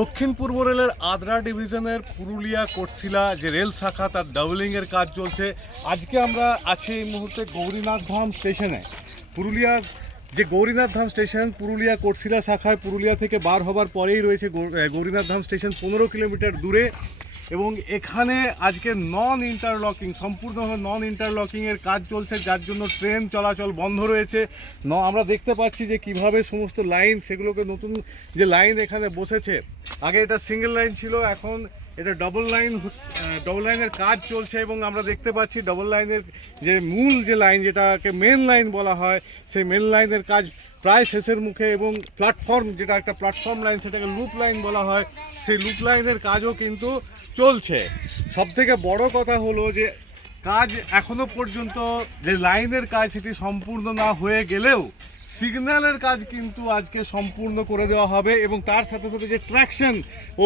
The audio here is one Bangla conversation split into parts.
দক্ষিণ পূর্ব রেলের আদ্রা ডিভিশনের পুরুলিয়া কোটশিলা যে রেল শাখা তার ডাবলিংয়ের কাজ চলছে। আজকে আমরা আছি এই মুহূর্তে গৌরীনাথ ধাম স্টেশনে। পুরুলিয়ার যে গৌরীনাথ ধাম স্টেশন পুরুলিয়া কোটশিলা শাখায় পুরুলিয়া থেকে বার হবার পরেই রয়েছে গৌরীনাথ ধাম স্টেশন 15 কিলোমিটার দূরে। এবং এখানে আজকে সম্পূর্ণভাবে নন ইন্টারলকিংয়ের কাজ চলছে, যার জন্য ট্রেন চলাচল বন্ধ রয়েছে। আমরা দেখতে পাচ্ছি যে কিভাবে সমস্ত লাইন, সেগুলোকে নতুন যে লাইন এখানে বসেছে, আগে এটা সিঙ্গেল লাইন ছিল, এখন এটা ডবল লাইনের কাজ চলছে। এবং আমরা দেখতে পাচ্ছি ডবল লাইনের যে মূল যে লাইন, যেটাকে মেন লাইন বলা হয়, সেই মেন লাইনের কাজ প্রায় শেষের মুখে। এবং প্ল্যাটফর্ম, যেটা একটা প্ল্যাটফর্ম লাইন, সেটাকে লুপ লাইন বলা হয়, সেই লুপ লাইনের কাজও কিন্তু চলছে। সবথেকে বড় কথা হলো যে কাজ এখনো পর্যন্ত যে লাইনের কাজ সেটি সম্পূর্ণ না হয়ে গেলেও সিগন্যালের কাজ কিন্তু আজকে সম্পূর্ণ করে দেওয়া হবে। এবং তার সাথে সাথে যে ট্র্যাকশন,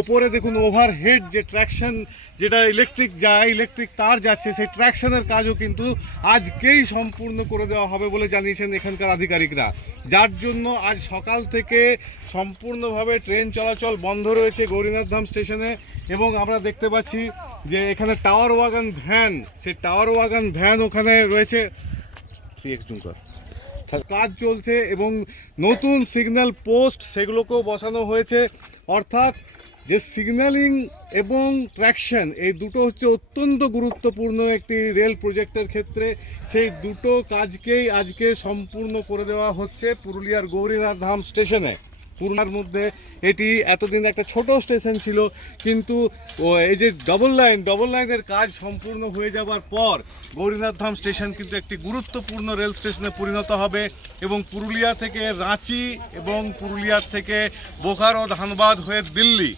ওপরে দেখুন ওভারহেড যে ট্র্যাকশন, যেটা ইলেকট্রিক তার যাচ্ছে, সেই ট্র্যাকশনের কাজও কিন্তু আজকেই সম্পূর্ণ করে দেওয়া হবে বলে জানিয়েছেন এখানকার আধিকারিকরা, যার জন্য আজ সকাল থেকে সম্পূর্ণভাবে ট্রেন চলাচল বন্ধ রয়েছে গৌরীনাথ ধাম স্টেশনে। এবং আমরা দেখতে পাচ্ছি যে এখানে টাওয়ার ওয়াগন ভ্যান ওখানে রয়েছে, কাজ চলছে। এবং নতুন সিগন্যাল পোস্ট সেগুলোকেও বসানো হয়েছে। অর্থাৎ যে সিগন্যালিং এবং ট্র্যাকশন, এই দুটো হচ্ছে অত্যন্ত গুরুত্বপূর্ণ একটি রেল প্রজেক্টের ক্ষেত্রে। সেই দুটো কাজকেই আজকে সম্পূর্ণ করে দেওয়া হচ্ছে পুরুলিয়ার গৌরীনাথ ধাম স্টেশনে। পুরুলিয়ার মধ্যে এটি এতদিন একটা ছোট স্টেশন ছিল, কিন্তু এই যে ডবল লাইনের কাজ সম্পূর্ণ হয়ে যাবার পর গৌরীনাথ ধাম স্টেশন কিন্তু একটি গুরুত্বপূর্ণ রেল স্টেশনে পরিণত হবে। এবং পুরুলিয়া থেকে রাঁচি এবং পুরুলিয়ার থেকে বোকারো, ধানবাদ হয়ে দিল্লি,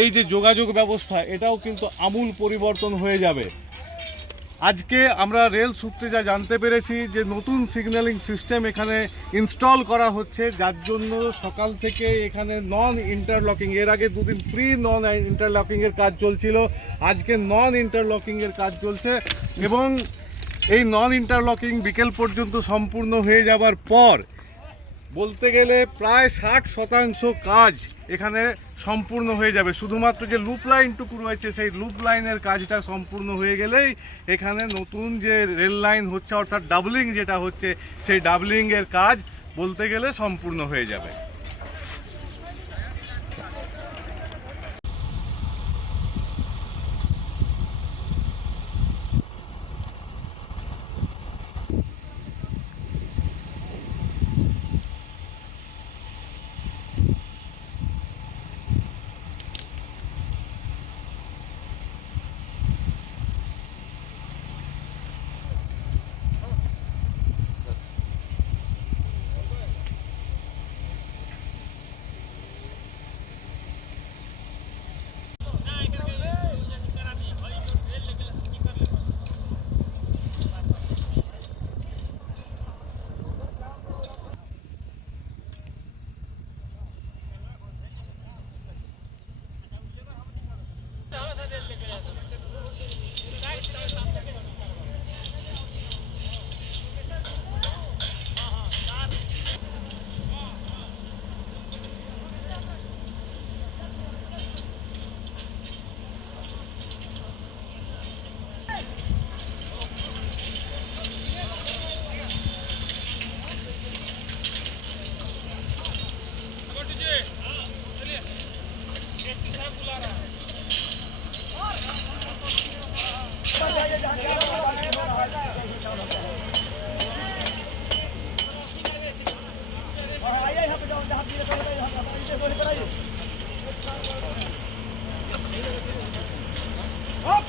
এই যে যোগাযোগ ব্যবস্থা, এটাও কিন্তু আমূল পরিবর্তন হয়ে যাবে। আজকে আমরা রেল সূত্রে যা জানতে পেরেছি যে নতুন সিগন্যালিং সিস্টেম এখানে ইনস্টল করা হচ্ছে, যার জন্য সকাল থেকে এখানে নন ইন্টারলকিং, এর আগে দুদিন নন ইন্টারলকিংয়ের কাজ চলছিল, আজকে নন ইন্টারলকিংয়ের কাজ চলছে। এবং এই নন ইন্টারলকিং বিকেল পর্যন্ত সম্পূর্ণ হয়ে যাবার পর বলতে গেলে প্রায় 60% কাজ এখানে সম্পূর্ণ হয়ে যাবে। শুধুমাত্র যে লুপ লাইনটুকু রয়েছে, সেই লুপ লাইনের কাজটা সম্পূর্ণ হয়ে গেলেই এখানে নতুন যে রেল লাইন হচ্ছে, অর্থাৎ ডাবলিং যেটা হচ্ছে, সেই ডাবলিংয়ের কাজ বলতে গেলে সম্পূর্ণ হয়ে যাবে। Hop!